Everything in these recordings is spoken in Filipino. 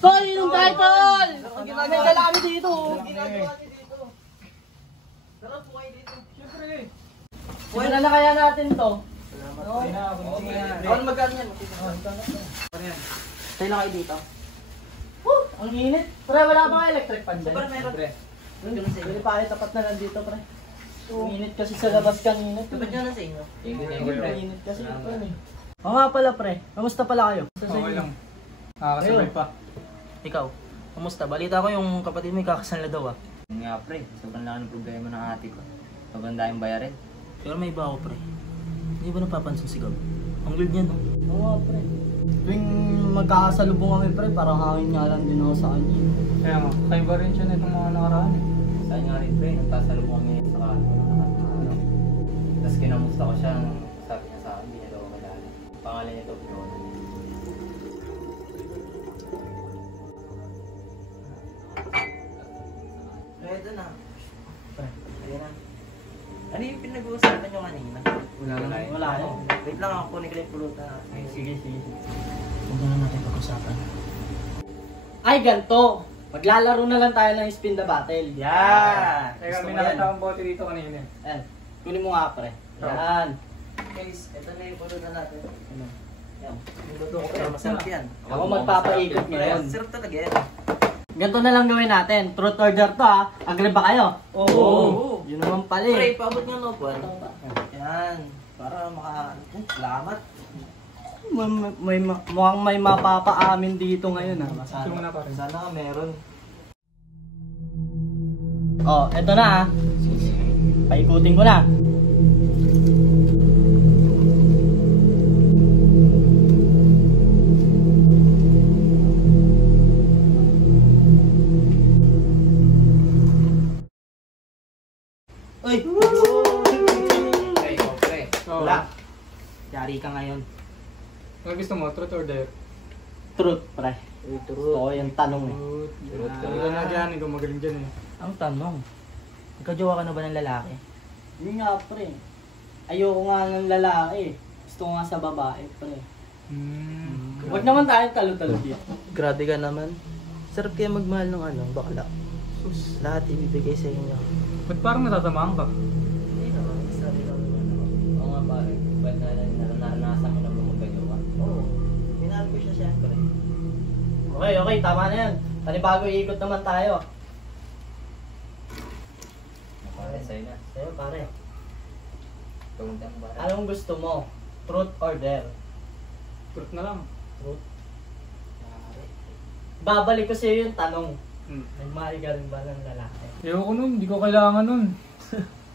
Tol, yung title! May dala kami dito. Ginagawa niyo dito. Tara, po kayo dito. Siyempre. Wala na kaya natin to. Salamat po. Ako magkano yan? Tayo na kayo dito. Ang init. Pre, wala bang electric fan dyan? Meron. Pre. Hindi pa kayo tapat na nandito, pre. Ang init kasi sa labas kanina. Tapat nyo na sa inyo. Ang init kasi ito eh. Oo nga pala, pre. Kamusta pala kayo? Okay lang. Nakakasabay pa. Ikaw, kamusta? Balita ko yung kapatid mo kakasal na daw ah. Nga pre, sobrang laki ng problema ng ate ko. Sobrang daming bayarin. Pero may iba ako pre. Hindi ba napapansin si Gab? Ang weird niya no? Oo nga, pre. Tuwing magkakasalubong kami, pre, parang hangin nga lang din ako sa kanya. Kaya nga, kaiba rin siya na itong mga nakaraan eh. Saan nga rin pre, nagtasalubong kami sa kanto ng nakatalo. Tapos kinamusta ko siya, sabi niya sa akin, hindi niya daw malala. Pangalan niya to, Fiona. Ito na. Pre, ayan na. Ano yung pinag-uusapan nyo kanina? Wala eh. Wait lang ako, kunin ko lang yung pulutan. Sige. Huwag na lang natin pag-usapan. Ay, ganito. Maglalaro na lang tayo ng spin the battle. Yan! Teka, Gusto may mo yan? nakita akong bote dito kanina. Yan. Kunin mo nga, pre. Yan. Guys, ito na yung pulutan natin. Ano? Yan. Niluto ko pero masarap yan. Ako magpapaikot ngayon. Sarap talaga yan. Ganito na lang gawin natin. Truth order to ha. Agree ba kayo? Oo. Yun naman pala Pre, eh. paabot nga no, Juan. Yan. Para salamat. Mukhang may mapapaamin dito ngayon ha. Gusto mo na pa rin. Sana ka meron. Oh, eto na ha. Paikutin ko na. Uy! Pre, pre. Oo. Wala. Yari ka ngayon. Ano gusto mo? Truth or dare? Truth, pre. Oo, yung tanong eh. Truth. Ikaw na dyan, ikaw magaling dyan eh. Ang tanong, nagkajowa ka na ba ng lalaki? Hindi nga, pre. Ayoko nga ng lalaki. Gusto ko nga sa babae, pre. Huwag naman tayo talo-talo dito. Grabe ka naman. Sarap kaya magmahal ng bakla. Lahat ibibigay sa inyo. Ba't parang natatamaan ka? Hindi naman, sabi lang naman. Oo nga pare, ba't naranasan mo na ba magkajowa? Oo, minahal ko siya siyempre. Okay, tama na yan. Panibago ikot naman tayo. Pare, sa'yo na. Sa'yo, pare. Pagundang ba? Anong gusto mo? Truth or dare? Truth na lang. Truth. Babalik ko sa'yo yung tanong. Nagmahal ka rin ba ng lalaki? Ayoko nun, hindi ko kailangan nun.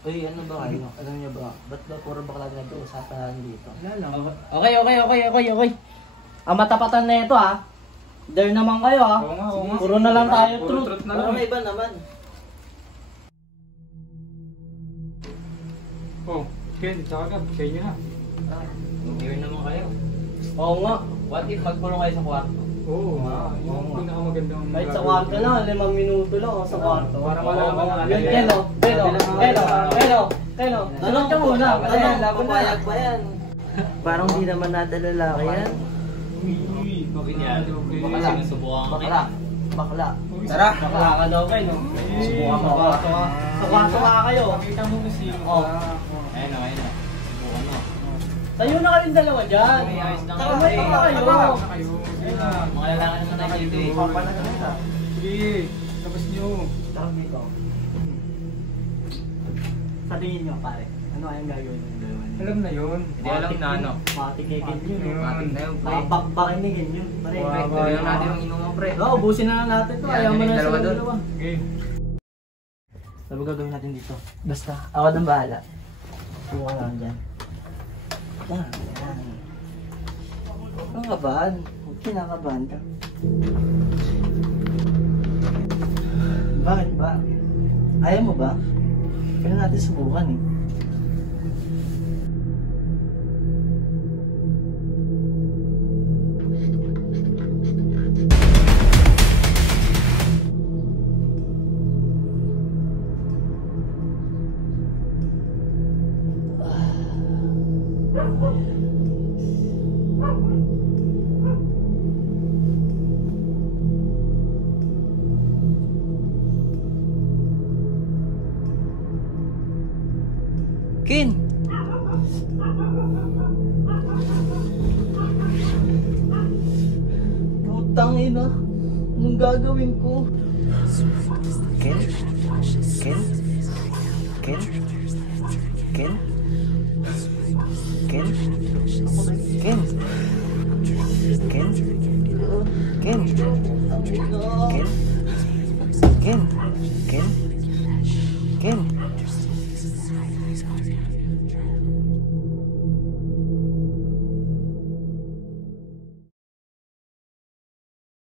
Uy, ano ba kayo? Alam niyo ba? Ba't ba puro bakla nag-uusapan dito? Wala lang. Okay. Ang matapatan na ito ha. Dare naman kayo ha. Oo nga. Puro na lang tayo Puro truth. na Pero lang. may iba naman. Oh, Ken, tsaka Gab, sa inyo na. Here naman kayo. Oo nga. What if magkulong kayo sa kwarto? Oo, yung pinakamagandang... Kahit sa kwarto lang, 5 minuto lang ako sa kwarto. Para malaman na. Yun, Keno. Tanong ka muna. Papayag ba yan? Parang di naman natin lalaki yan. Bakit yan? Bakla. Sinusubukan ka. Bakla. Tara. Bakla ka daw kayo, no? Subukan mo ka. Sa kwarto nga kayo. Pakita mo kasi yung... Oh. Ayun na. Subukan mo. Tayo na kayong dalawa dyan. Tama kayo. Mga lalaki naman tayo dito eh. Sige, tapos nyo. Tara dito. Sa tingin nyo, pare. Ano kayang gagawin ng dalawa niyo? Alam na yun. Hindi alam na ano. Matikigin yun. Matik na yun, pre. Bakbakinigin yun. Pare. Pre, gawin natin yung inuman, pre. Oo, ubusin na lang natin to. Yan, Ayaw mo yung na dalawa sa doon. dalawa. Okay. Ano ba gagawin natin dito? Basta, ako nang bahala. Suka lang dyan. Yan. Ang kabahan. Huwag kinakabahan ka. Bakit ba? Ayaw mo ba? Kailan natin subukan eh. Ken! Putang ina. Anong gagawin ko? Ken? Ken? Ken? Ken? Ken? Ken? Ken? Ken? Ken? Ken? Ken? Ken?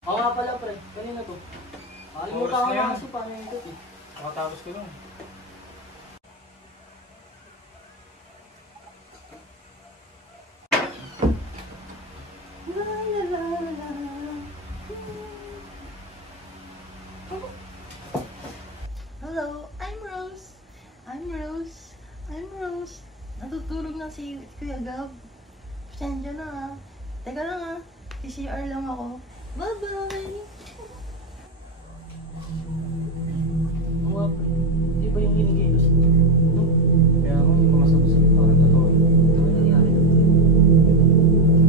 Oo nga pala pre, kanina to. Nakalimutan ko Oras na yan. na kasi paano yung ito eh. Nakatapos ko lang. Hello, I'm Rose. I'm Rose. I'm Rose. Natutulog na si Kuya Gab. Pasensya na ha. Teka lang ha. CCR lang ako. Bye-bye! Mga pre, di ba yung hinigilos? No? Kaya ako yung mga sabos parang totoo. Ano nangyari doon?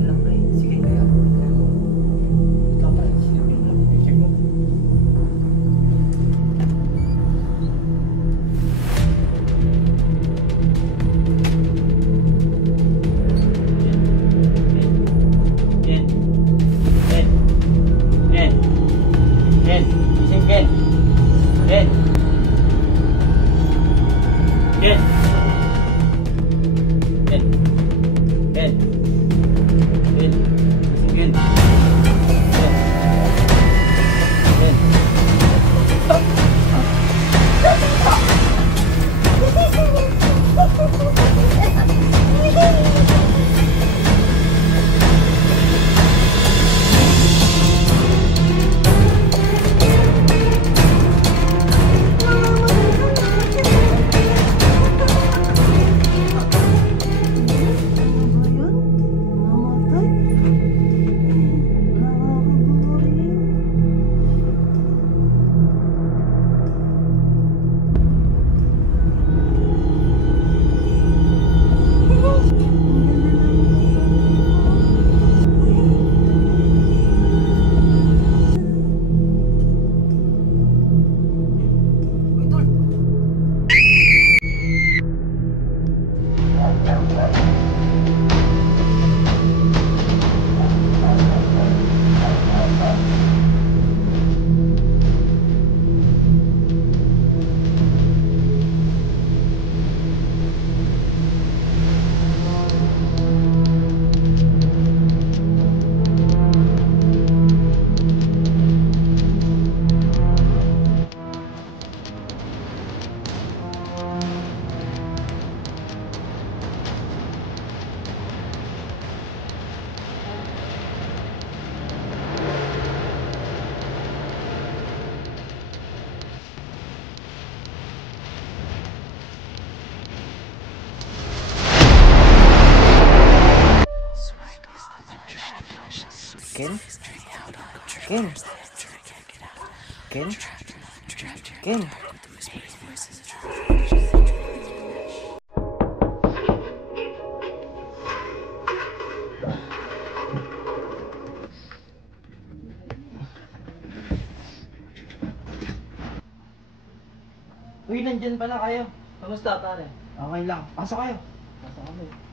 Alam pre, sige kaya. Ikaw pa rin. I-check mo. Ken. Ken. Ken. Ken. Gising Ken. Ken. Ken. Ken. Ken. Ken. Gising Ken. Ken. Ken. Ken? Ken? Ken? Ken? Uy, nandyan pala kayo. Kamusta pare? Okay lang. Pasok kayo. Pasok kami.